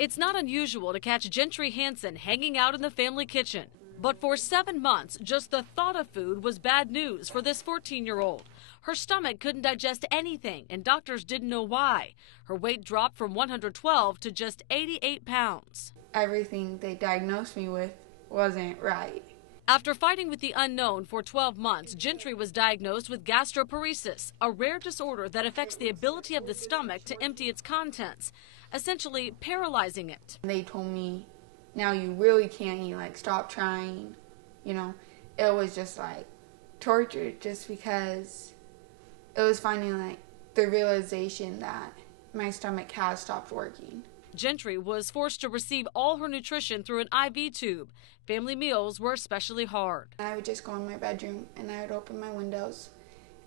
It's not unusual to catch Gentry Hansen hanging out in the family kitchen. But for 7 months, just the thought of food was bad news for this 14-year-old. Her stomach couldn't digest anything, and doctors didn't know why. Her weight dropped from 112 to just 88 pounds. Everything they diagnosed me with wasn't right. After fighting with the unknown for 12 months, Gentry was diagnosed with gastroparesis, a rare disorder that affects the ability of the stomach to empty its contents, essentially paralyzing it. They told me, now you really can't eat, like stop trying. You know, it was just like torture just because it was finding like the realization that my stomach has stopped working. Gentry was forced to receive all her nutrition through an IV tube. Family meals were especially hard. I would just go in my bedroom and I would open my windows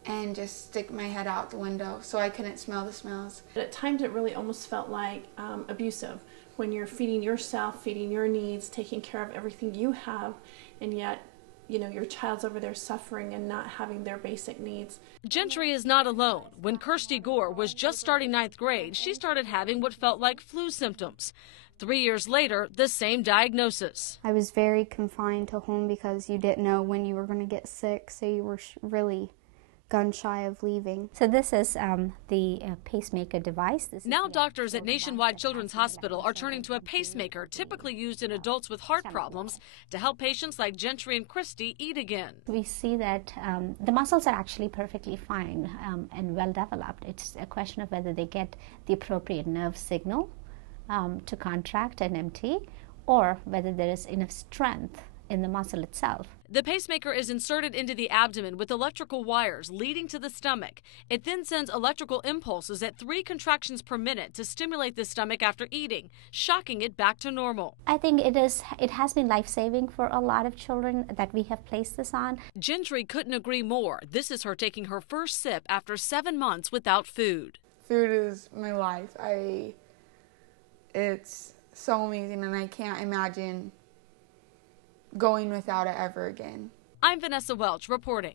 and just stick my head out the window so I couldn't smell the smells. At times it really almost felt like abusive when you're feeding yourself, feeding your needs, taking care of everything you have, and yet your child's over there suffering and not having their basic needs. Gentry is not alone. When Kirsty Gore was just starting 9th grade, she started having what felt like flu symptoms. 3 years later, the same diagnosis. I was very confined to home because you didn't know when you were going to get sick, so you were really gun shy of leaving. So this is the pacemaker device. Now doctors at Nationwide Children's Hospital are turning to a pacemaker typically used in adults with heart problems to help patients like Gentry and Christy eat again. We see that the muscles are actually perfectly fine and well developed. It's a question of whether they get the appropriate nerve signal to contract and empty, or whether there is enough strength in the muscle itself. The pacemaker is inserted into the abdomen with electrical wires leading to the stomach. It then sends electrical impulses at 3 contractions per minute to stimulate the stomach after eating, shocking it back to normal. I think it has been life-saving for a lot of children that we have placed this on. Gentry couldn't agree more. This is her taking her first sip after 7 months without food. Food is my life. It's so amazing, and I can't imagine going without it ever again. I'm Vanessa Welch reporting.